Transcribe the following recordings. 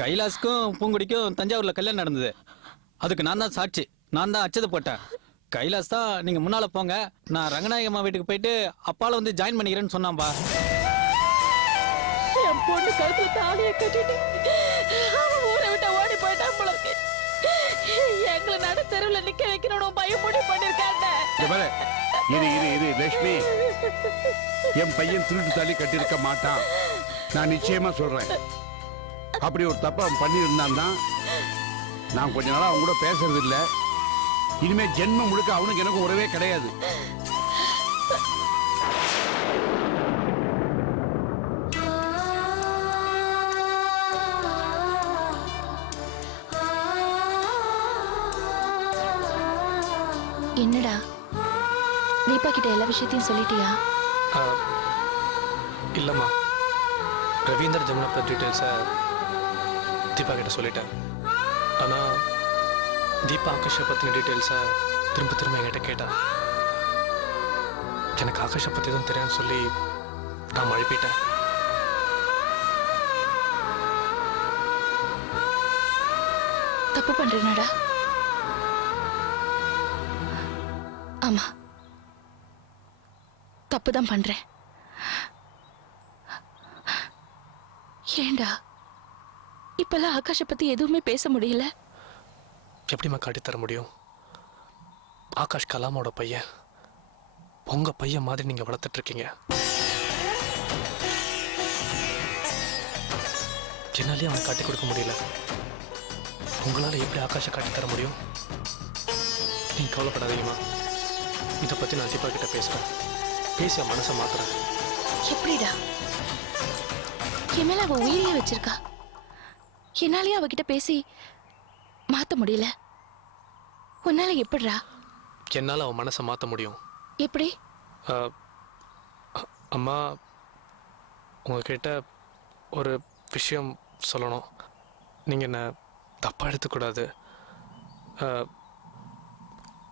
கைலாஸுக்கும் பூங்குடிக்கும் தஞ்சாவூர்ல கல்யாணம் நடந்தது. அதுக்கு நான் தான் சாட்சி. நான் தான் அச்சதை போட்டேன். கைலாஸ் தான் நீங்க முன்னால போங்க, நான் ரங்கநாயகி அம்மா வீட்டுக்கு போயிட்டு அப்பால வந்து ஜாயின் பண்ணிக்கிறேன்னு சொன்னான்பா. என் பொண்ணு கழுத்துல தாலியை கட்டிட்டு அவன் ஊரை விட்டு ஓடி போயிட்டான் போல இருக்கு. எங்களை நடு தெருவில் நிக்க வைக்கணும் பையன் முடிவு பண்ணிருக்காங்க. இது லட்சுமி, என் பையன் திருட்டு தாலி கட்டியிருக்க மாட்டான். நான் நிச்சயமா சொல்றேன். அப்படி ஒரு தப்ப அவன் பண்ணியிருந்தான் தான் நான் கொஞ்ச நாளா அவன் கூட பேசுறது இல்ல. இனிமே ஜென்மம் முழுக்க அவனுக்கு எனக்கு உறவே கிடையாது. என்னடா தீபா கிட்ட எல்லா விஷயத்தையும் சொல்லிட்டியா? இல்லம்மா, ரவீந்தர் ஜமுனா டீட்டெயில்ஸை தீபா கிட்ட சொல்லிட்டேன். ஆனால் தீபா ஆகாஷை பற்றின டீட்டெயில்ஸை திரும்ப திரும்ப என்கிட்ட கேட்டான். எனக்கு ஆகாஷை பற்றி தான் தெரியாதுன்னு சொல்லி நான் மழுப்பிட்டேன். தப்பு பண்றேனடா? ஆமா, தப்புதான் பண்றேன். ஏண்டா இப்பெல்லாம் ஆகாஷை பத்தி எதுவுமே பேச முடியல? எப்படிம்மா காட்டித்தர முடியும்? ஆகாஷ் கலாமோட பையன். உங்க பையன் மாதிரி நீங்க வளர்த்துட்டு இருக்கீங்க. என்னாலே அவனை காட்டி கொடுக்க முடியல. உங்களால எப்படி ஆகாஷை காட்டித்தர முடியும்? நீங்க கவலைப்படாதீங்கம்மா. இதை பத்தி நான் தீபா கிட்ட பேசுறேன். பேசி அவன் மனசை மாத்துறேன். எப்படிடா? என் மேல அவ உயிரியே வச்சிருக்கா. என்னாலேயே அவகிட்ட பேசி மாத்த முடியல. உன்னால எப்படிடா? என்னால அவன் மனசை மாத்த முடியும். எப்படி? அம்மா, உங்ககிட்ட ஒரு விஷயம் சொல்லணும். நீங்க என்ன தப்பா எடுத்துக்கூடாது.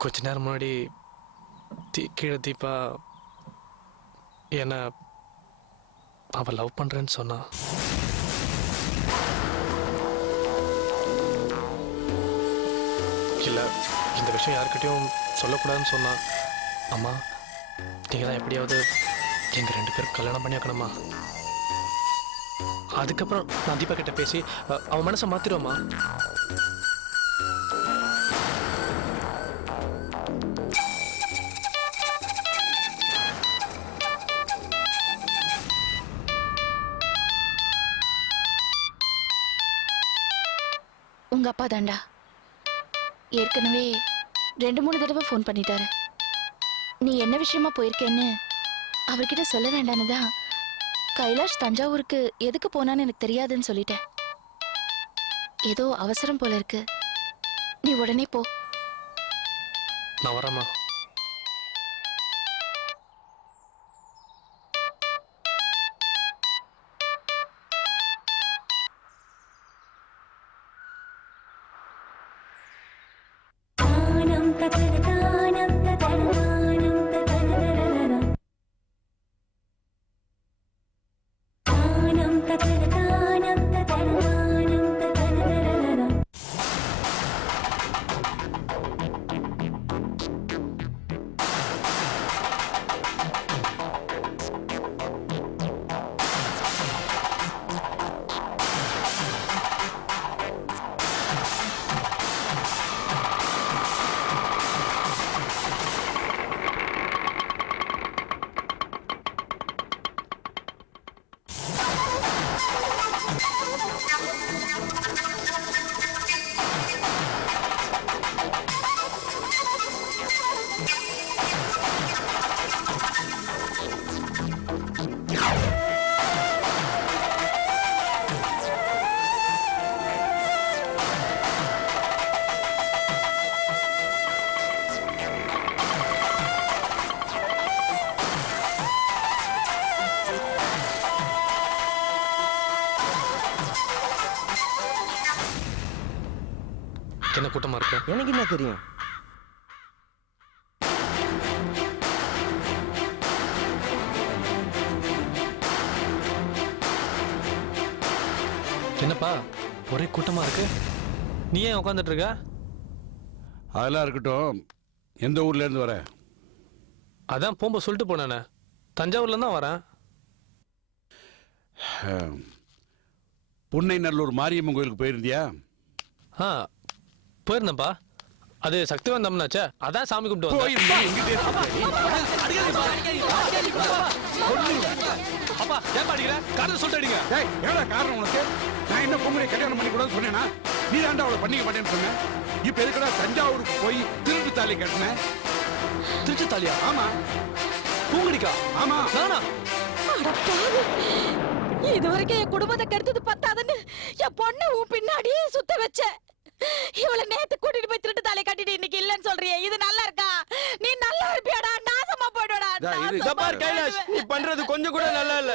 கொஞ்ச நேரம் முன்னாடி கீழே தீபா என்ன அவ லவ் பண்றேன்னு சொன்னா. இல்ல, இந்த விஷயம் யாருக்கிட்டையும் சொல்லக்கூடாதுன்னு சொன்னா. அம்மா, நீங்க தான் எப்படியாவது எங்க 2 பேரும் கல்யாணம் பண்ணி வைக்கணுமா? அதுக்கப்புறம் நான் தீபா கிட்ட பேசி அவன் மனசை மாத்திடுவோம்மா. உங்க அப்பா தாண்டா. ஏற்கனவே 2-3 தடவை ஃபோன் பண்ணிட்டாரு. நீ என்ன விஷயமா போயிருக்கேன்னு அவர்கிட்ட சொல்ல வேண்டான்னு தான் கைலாஷ் தஞ்சாவூருக்கு எதுக்கு போனான்னு எனக்கு தெரியாதுன்னு சொல்லிட்டேன். ஏதோ அவசரம் போல இருக்கு. நீ உடனே போ. நான் வரேம்மா. என்ன கூட்டமா இருக்கு? எனக்கு என்ன தெரியும்? என்னப்பா ஒரே கூட்டமா இருக்கு. நீ ஏன் உட்காந்துட்டு இருக்க? அதெல்லாம் இருக்கட்டும். எந்த ஊர்ல இருந்து வர? அதான் போகும்போது சொல்லிட்டு போனேனே, தஞ்சாவூர்ல தான் வரேன். புன்னைநல்லூர் மாரியம்மன் கோயிலுக்கு போயிருந்தியா? ஆ, போயிருந்தேன்ப்பா. அது சக்திவான் தம்னாச்சே, அதான் சாமி கும்பிட்டு வந்தேன். அப்பா ஏன் அடிக்கிற? காரணம் சொல்லிட்டு அடிங்க. எவ்வளோ காரணம் உனக்கு? நான் என்ன பொங்கலை கல்யாணம் பண்ணி கூடாது சொன்னேன்னா நீ தாண்டா அவளை பண்ணிக்க மாட்டேன்னு சொன்னேன். இப்ப எதுக்கடா தஞ்சாவூருக்கு போய் திருட்டு தாலி கட்டின? திருச்சி தாலியா? ஆமா. பூங்கடிக்கா? ஆமா. நானா? இது வரைக்கும் என் குடும்பத்தை கெடுத்தது பத்தாதுன்னு என் பொண்ணு உன் பின்னாடி சுத்த வச்ச. இவளை நேத்து கூட்டிட்டு போய் திருட்டு தாலி கட்டிட்டு இன்னைக்கு இல்லன்னு சொல்றியே, இது நல்லா இருக்கா? நீ நல்லா இருப்பியாடா? நாசமா போயிடுடா. இத பார் கைலாஷ், நீ பண்றது கொஞ்சம் கூட நல்லா இல்ல.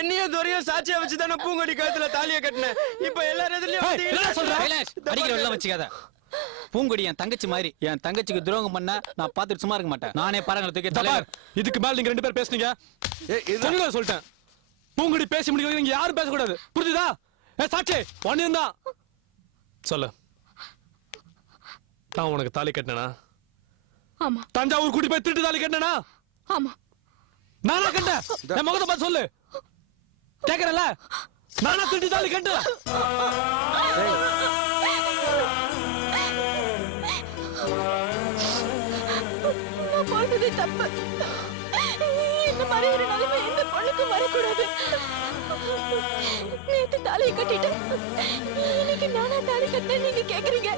என்னையும் துறையும் சாட்சியா வச்சு தானே பூங்கொடி கழுத்துல தாலியை கட்டினேன். இப்ப எல்லாரும் எதுலயும் கைலாஷ், அடிக்கிற வெள்ளம் வச்சுக்காத. பூங்கொடி என் தங்கச்சி மாதிரி. என் தங்கச்சிக்கு துரோகம் பண்ண நான் பார்த்துட்டு சும்மா இருக்க மாட்டேன். நானே பாருங்க தூக்கி தலைவர். இதுக்கு மேல நீங்க 2 பேர் பேசுனீங்க. கொஞ்சம் சொல்லிட்டேன். பூங்கொடி பேசி முடிக்க நீங்க யாரும் பேசக்கூடாது, புரிஞ்சுதா? சாட்சி ஒன்னு தான் சொல்லு. நான் உனக்கு தாலி கட்டினா? ஆமா. தஞ்சாவூர் கூட்டி போய் திருட்டு தாலி கட்டினா? ஆமா. நானா கட்டேன்? என் முகத்தை பார்த்து சொல்லு. கேக்குறல? நானா திருட்டு தாலி கட்டேன்? நான் போனது தப்பு. இந்த மாதிரி ஒரு நிலைமை எந்த பொண்ணுக்கும் வரக்கூடாது. நேத்து தாலியை கட்டிட்டு இன்னைக்கு நானா தாலி கட்டினேன் நீங்க கேக்குறீங்க.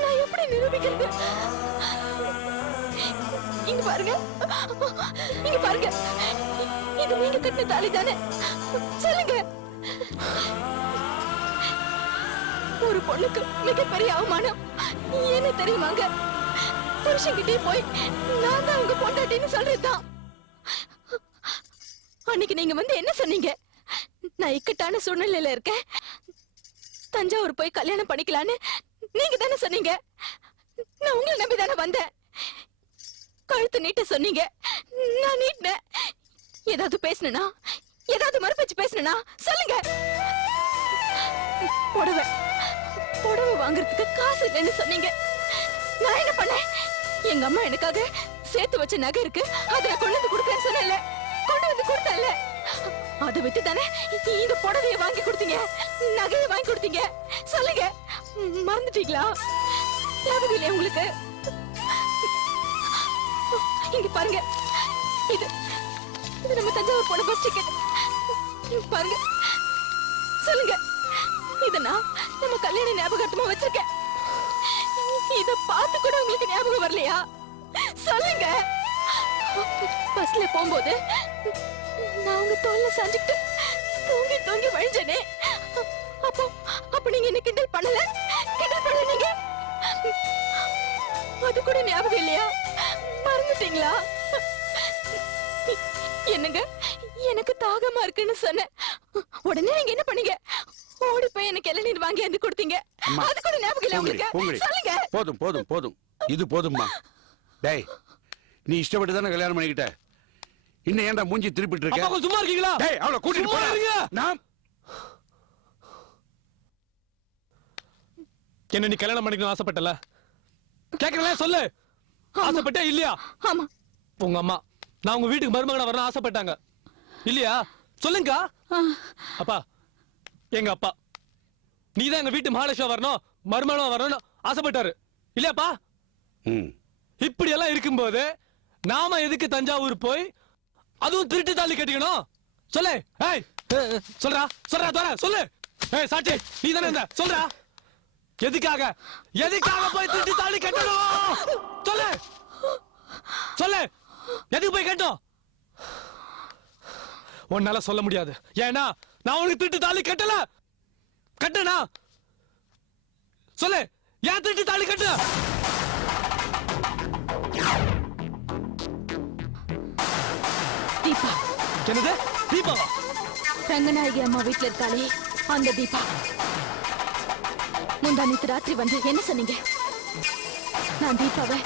நான் எப்படி நிரூபிக்கிறது? இங்க பாருங்க, இங்க பாருங்க. இது நீங்க கட்டின தாலி தானே? சொல்லுங்க. ஒரு பொண்ணுக்கு மிகப்பெரிய அவமானம் என்ன தெரியுமாங்க? புருஷன்கிட்டே போய் நான் தான் உங்க பொண்டாட்டின்னு சொல்றதுதான். அன்னைக்கு நீங்க வந்து என்ன சொன்னீங்க? நான் இக்கட்டான சூழ்நிலையில இருக்கேன், தஞ்சாவூர் போய் கல்யாணம் பண்ணிக்கலான்னு நீங்க தானே சொன்னீங்க. நான் உங்களை நம்பி தானே வந்தேன். கழுத்து நீட்ட சொன்னீங்க, நான் நீட்டினேன். ஏதாவது பேசணுனா, ஏதாவது மறுபேச்சு பேசணுனா சொல்லுங்க. புடவை வாங்குறதுக்கு காசு இல்லைன்னு சொன்னீங்க. நான் என்ன பண்ணேன்? எங்க அம்மா எனக்காக சேர்த்து வச்ச நகை இருக்கு, அதை கொண்டு வந்து கொடுப்பேன்னு சொன்னேன்ல, கொண்டு வந்து கொடுத்தேன்ல. அதை விட்டு தானே இந்த புடவைய வாங்கி கொடுத்தீங்க, நகையை வாங்கி கொடுத்தீங்க. சொல்லுங்க, மறந்துட்டீங்களா? ஞாபகம் இல்லையா உங்களுக்கு? இங்க பாருங்க, இது நம்ம தஞ்சாவூர் போன பஸ் டிக்கெட். இங்க பாருங்க, சொல்லுங்க. இத நான் நம்ம கல்யாண ஞாபகார்த்தமா வச்சிருக்கேன். இத பார்த்து கூட உங்களுக்கு ஞாபகம் வரலையா? சொல்லுங்க. பஸ்ல போகும்போது நான் உங்க தோல்ல சாஞ்சிட்டு தூங்கி வழிஞ்சனே, அப்ப நீங்க என்ன கிண்டல் பண்ணல? நீங்க அது கூட ஞாபகம் இல்லையா? மறந்துட்டீங்களா? என்னங்க, எனக்கு தாகமா இருக்குன்னு சொன்னேன். உடனே நீங்க என்ன பண்ணீங்க? ஓடி போய் எனக்கு இளநீர் வாங்கி வந்து கொடுத்தீங்க. அது கூட ஞாபகம் இல்ல உங்களுக்கு? சொல்லுங்க. போதும். இது போதும்மா. டேய், நீ இஷ்டப்பட்டு தானே கல்யாணம் பண்ணிக்கிட்ட. இன்னும் ஏன்டா மூஞ்சி திருப்பிட்டு இருக்க? அப்பா சும்மா இருக்கீங்களா? டேய், அவளை கூட்டிட்டு போறீங்க. நான் என்ன நீ கல்யாணம் பண்ணிக்கணும் ஆசைப்பட்டல? கேக்குறல சொல்லு. ஆசைப்பட்டே இல்லையா? ஆமா. உங்க அம்மா நான் உங்க வீட்டுக்கு மருமகனா வரணும் ஆசைப்பட்டாங்க இல்லையா? சொல்லுங்க. அப்பா, எங்க அப்பா நீதான் எங்க வீட்டு மகாலட்சுமி வரணும், மருமகனா வரணும் ஆசைப்பட்டாரு இல்லையாப்பா? இப்படி எல்லாம் இருக்கும்போது நாம எதுக்கு தஞ்சாவூர் போய் அதுவும் திருட்டு தாலி கட்டிக்கணும்? சொல்லு. ஏய், சொல்றா தோற சொல்லு. ஏய் சாட்சி, நீ தானே இந்த சொல்றா. எதுக்காக போய் திருட்டு தாலி கட்டணும்? சொல்லு. எதுக்கு போய் கட்டணும்? உன்னால சொல்ல முடியாது. ஏன்னா நான் உனக்கு திருட்டு தாலி கட்டனா சொல்லு. ஏன் திருட்டு தாலி கட்டு? தீபா. என்னது தீபாவா? ரங்கநாயகி அம்மா வீட்டுல இருக்காளே அந்த தீபா. முந்தானித்து ராத்திரி வந்து என்ன சொன்னீங்க? நான் தீபாவை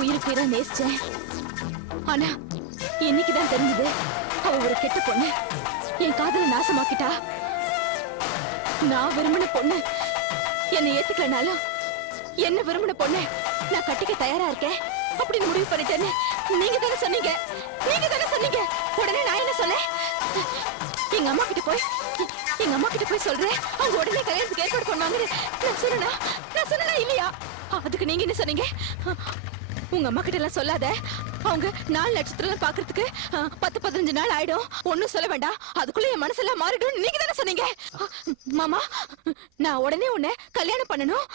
உயிருக்கு உயிரா நேசிச்சேன். ஆனா இன்னைக்குதான் தெரிஞ்சது அவ ஒரு கெட்ட பொண்ணு, என் காதல நாசமாக்கிட்டா. நான் விரும்பின பொண்ணு என்னை ஏத்துக்கலனாலும் என்ன விரும்பின பொண்ணு நான் கட்டிக்க தயாரா இருக்கேன் அப்படின்னு முடிவு பண்ணிட்டேன்னு நீங்க தானே சொன்னீங்க. நீங்க தானே சொன்னீங்க. உடனே நான் என்ன சொன்னேன்? எங்க அம்மா கிட்ட போய் சொல்றேன். அவங்க உடனே கல்யாணத்துக்கு ஏற்பாடு பண்ணுவாங்கன்னு நான் சொன்னா இல்லையா? அதுக்கு நீங்க என்ன சொன்னீங்க? உங்க அம்மா கிட்ட எல்லாம் சொல்லாத. அவங்க 4 நட்சத்திரம் பாக்குறதுக்கு 10-15 நாள் ஆயிடும். ஒண்ணும் சொல்ல வேண்டாம். அதுக்குள்ள என் மனசெல்லாம் மாறிடும். நீங்க தானே சொன்னீங்க. மாமா, நான் உடனே உன்னை கல்யாணம் பண்ணணும்.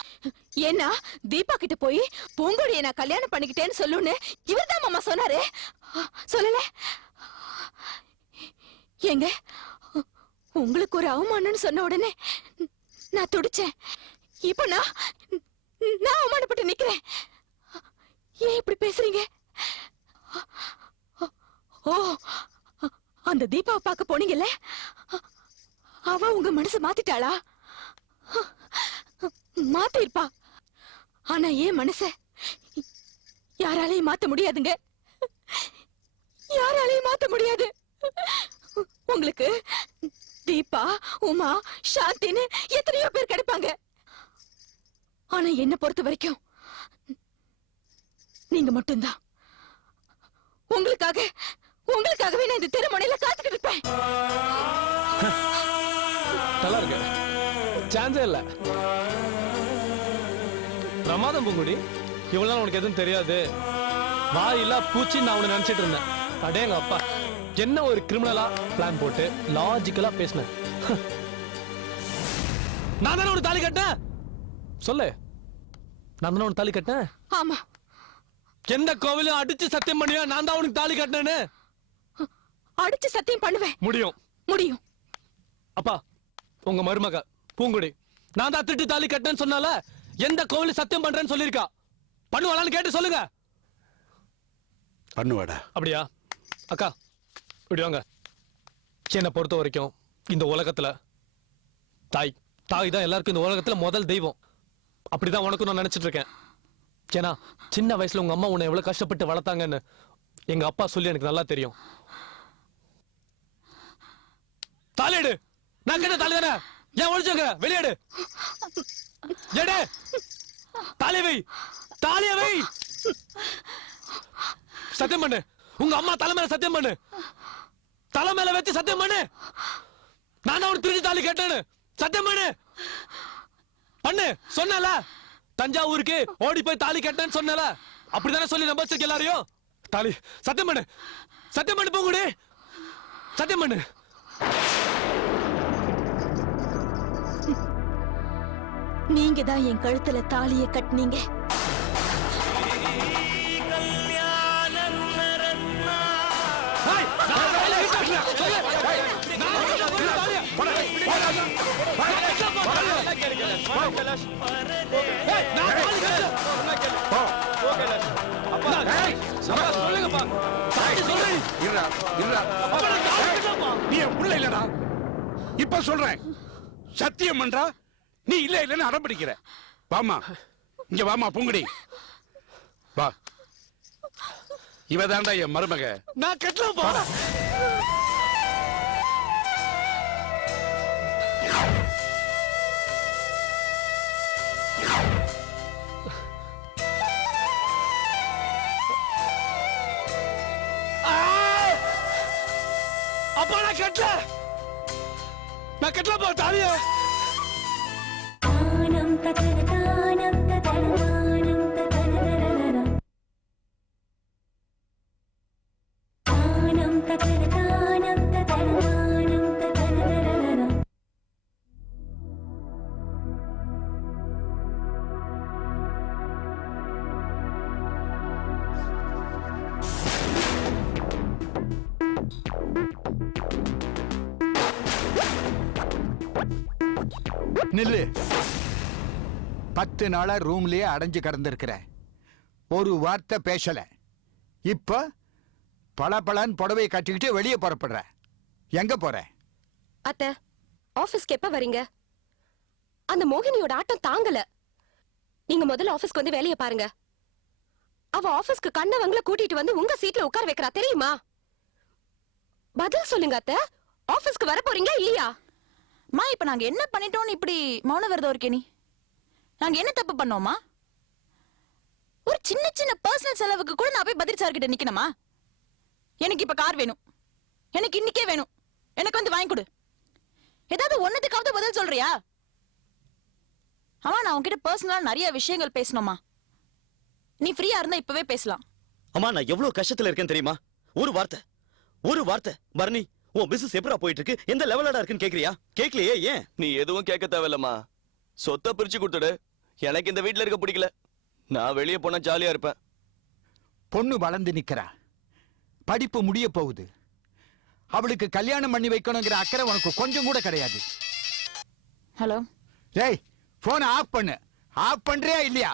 ஏன்னா தீபா கிட்ட போய் பூங்கொடியை நான் கல்யாணம் பண்ணிக்கிட்டேன்னு சொல்லுன்னு இவர்தான் மாமா சொன்னாரு. சொல்லல ஏங்க, உங்களுக்கு ஒரு அவமானம்னு சொன்ன உடனே நான் துடிச்சேன். இப்போ நான் அவமானப்பட்டு நிக்கிறேன். ஏன் இப்படி பேசுறீங்க? ஓ, அந்த தீபாவை பார்க்க போனீங்கல்ல, அவ உங்க மனசை மாத்திட்டாளா? மாத்திருப்பா. ஆனா ஏன் மனச யாராலையும் மாத்த முடியாதுங்க. யாராலையும் மாத்த முடியாது. உங்களுக்கு தீபா, உமா, சாந்தின்னு எத்தனையோ பேர் கிடைப்பாங்க. ஆனா என்ன பொறுத்த வரைக்கும் நீங்க மட்டும்தான். உங்களுக்காகவே நான் இந்த திருமணையில காத்துக்கிட்டு இருப்பேன். நல்லா இருக்கு. சான்ஸே இல்ல. பிரமாதம் பூங்குடி. இவ்வளவு நாள் உனக்கு எதுவும் தெரியாது. வாயில்லா பூச்சி நான் உன்னை நினைச்சிட்டு இருந்தேன். அடேங்க அப்பா, என்ன ஒரு கிரிமினலா பிளான் போட்டு லாஜிக்கலா பேசினேன். நான் தானே ஒரு தாலி கட்டேன். சொல்லு, நான் தானே ஒரு தாலி கட்டேன். ஆமா. எந்த கோவிலும் அடிச்சு சத்தியம் பண்ணியா நான் தான் உனக்கு தாலி கட்டினேன்னு? அடிச்சு சத்தியம் பண்ணுவேன். முடியும். அப்பா, உங்க மருமக பூங்குடி நான் தான் திருட்டு தாலி கட்டினேன்னு சொன்னால எந்த கோவிலும் சத்தியம் பண்றேன்னு சொல்லிருக்கா. பண்ணுவாளான்னு கேட்டு சொல்லுங்க. பண்ணுவாடா. அப்படியா? அக்கா இப்படி வாங்க. என்னை பொறுத்த வரைக்கும் இந்த உலகத்துல தாய் தான் எல்லாருக்கும் இந்த உலகத்துல முதல் தெய்வம். அப்படிதான் உனக்கும் நான் நினைச்சிட்டு இருக்கேன். ஏன்னா சின்ன வயசுல உங்க அம்மா உன்னை எவ்வளவு கஷ்டப்பட்டு வளர்த்தாங்கன்னு எங்க அப்பா சொல்லி எனக்கு நல்லா தெரியும். தாலியடு. நான் கேட்ட தாலி தானே. ஏன் ஒழிச்சுங்க? வெளியேடு. எடு. தாலியை வை. சத்தியம் பண்ணு. உங்க அம்மா தலை மேல சத்தியம் பண்ணு. தலை மேல வச்சு சத்தியம் பண்ணு. நான் ஒரு திருச்சி தாலி கேட்டேன்னு சத்தியம் பண்ணு. சொன்னல தஞ்சாவூருக்கு ஓடி போய் தாலி கட்டேன்னு சொன்னல, அப்படிதானே சொல்லி நம்ப வச்சிருக்க எல்லாரையும். தாலி சத்தியம் பண்ணு பூங்குடி. சத்தியம் பண்ணு. நீங்க தான் என் கழுத்துல தாலியை கட்டினீங்க. நீ என் புள்ள இல்லடா. இப்ப சொல்றேன், சத்தியம் பண்றா. நீ இல்லன்னு அடம் பிடிக்கிற. வாமா, இங்க வாமா பூங்குடி. வா. இவதான்டா என் மருமக. நான் கட்டலப்பா. அப்பா நான் கட்டலப்பா தாலிய. நில்லு. 10 நாளா ரூம்லயே அடைஞ்சு கிடந்திருக்கிற. ஒரு வார்த்தை பேசல. இப்ப பளபளன்னு புடவை கட்டிக்கிட்டு வெளியே புறப்படுற. எங்க போற? அத்தை, ஆபீஸ்க்கு எப்ப வரீங்க? அந்த மோகினியோட ஆட்டம் தாங்கல. நீங்க முதல்ல ஆபீஸ்க்கு வந்து வேலையை பாருங்க. அவ ஆபீஸ்க்கு கண்ணவங்கள கூட்டிட்டு வந்து உங்க சீட்ல உட்கார வைக்கிறா தெரியுமா? பதில் சொல்லுங்க அத்தை. ஆபீஸ்க்கு வர போறீங்களா இல்லையா? மா இப்ப நாங்க என்ன பண்ணிட்டோம்னு இப்படி மௌன விரதம் இருக்கே நீ? நாங்க என்ன தப்பு பண்ணோமா? ஒரு சின்ன சின்ன பர்சனல் செலவுக்கு கூட நான் போய் பதில் சார் கிட்ட நிக்கணுமா? எனக்கு இப்ப கார் வேணும், எனக்கு இன்னைக்கே வேணும், எனக்கு வந்து வாங்கி கொடு. ஏதாவது ஒன்னதுக்காவது பதில் சொல்றியா? ஆமா, நான் உன்கிட்ட பர்சனலா நிறைய விஷயங்கள் பேசணுமா? நீ ஃப்ரீயா இருந்தா இப்பவே பேசலாம். அம்மா நான் எவ்வளவு கஷ்டத்துல இருக்கேன் தெரியுமா? ஒரு வார்த்தை பரணி, உன் பிசினஸ் எப்படா போயிட்டு இருக்கு, எந்த லெவலடா இருக்குன்னு கேக்குறியா? கேட்கலையே, ஏன்? நீ எதுவும் கேட்க தேவையில்லம்மா. சொத்தை பிரிச்சு கொடுத்துடு. எனக்கு இந்த வீட்ல இருக்க பிடிக்கல. நான் வெளியே போனா ஜாலியா இருப்பேன். பொண்ணு வளர்ந்து நிக்கிறா, படிப்பு முடிய போகுது. அவளுக்கு கல்யாணம் பண்ணி வைக்கணுங்கிற அக்கறை உனக்கு கொஞ்சம் கூட கிடையாது. ஹலோ, ஏய் போன் ஆஃப் பண்ணு. ஆஃப் பண்றியா இல்லையா?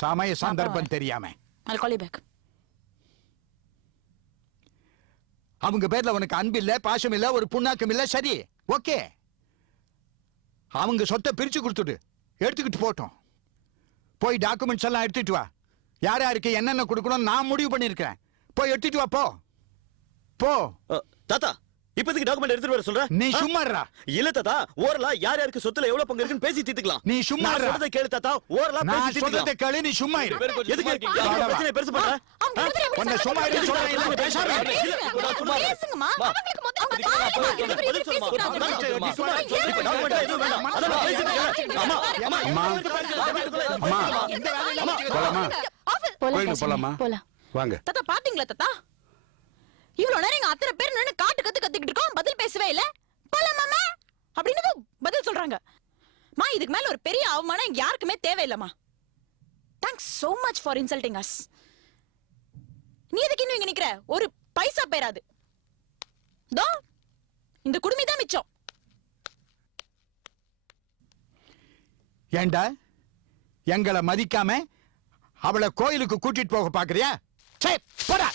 சமய சந்தர்ப்பம் தெரியாம I'll call you back. அவங்க பேர்ல உனக்கு அன்பு இல்ல, பாசம் இல்ல, ஒரு புண்ணாக்கம் இல்ல. சரி, ஓகே. அவங்க சொத்தை பிரிச்சு கொடுத்துடு, எடுத்துக்கிட்டு போட்டோம். போய் டாக்குமெண்ட்ஸ் எல்லாம் எடுத்துட்டு வா. யார் யாருக்கு என்னென்ன கொடுக்கணும் நான் முடிவு பண்ணிருக்கேன். போய் எடுத்துட்டு வா, போ போ. தாத்தா இப்போதைக்கு டாக்குமெண்ட் எடுத்துட்டு வர சொல்ற? நீ சும்மா இருடா. இல்ல தாத்தா, ஓரலா யார் யாருக்கு சொத்துல எவ்வளவு பங்கு இருக்குன்னு பேசி தீர்த்துக்கலாம். நீ சும்மா நான் இருடா. சொல்றதை கேளு தாத்தா, ஓரலா பேசி நான் தீர்த்துக்கலாம். சொல்றதை கேளு, நீ சும்மா இரு. எதுக்கு வா, வா, வா. பிரச்சனை பெருசு பண்ற? உன்னை சும்மா இரு சொல்றேன், இல்ல பேசாம இரு. பேசுங்கம்மா. அவங்களுக்கு முதல்ல பாருங்க. பதில் சொல்லுமா? இப்ப டாக்குமெண்ட் எதுவும் வேண்டாம். அதான் நான் பேசிட்டு இருக்கேன். அம்மா அம்மா அம்மா அம்மா இந்த வேலையில போலாமா? போலாம் கோயிலுக்கு காசி, போலாமா? போலாம். வாங்க. தாத்தா பாத்தீங்களா தாத்தா? இவ்வளவு நேரம் எங்க அத்தனை பேர் நின்னு காட்டு கத்திக்கிட்டு இருக்கோம், பதில் பேசவே இல்ல. போலாமாமா அப்படின்னு பதில் சொல்றாங்க. மா இதுக்கு மேல ஒரு பெரிய அவமானம் எங்க யாருக்குமே தேவையில்லம்மா. Thanks so much for insulting us. நீ எதுக்கு இன்னும் இங்க நிக்கிற? ஒரு பைசா பேராது. தோ இந்த குடுமி தான் மிச்சம். ஏண்டா எங்களை மதிக்காம அவளை கோயிலுக்கு கூட்டிட்டு போக பாக்குறியா? சே, போடா.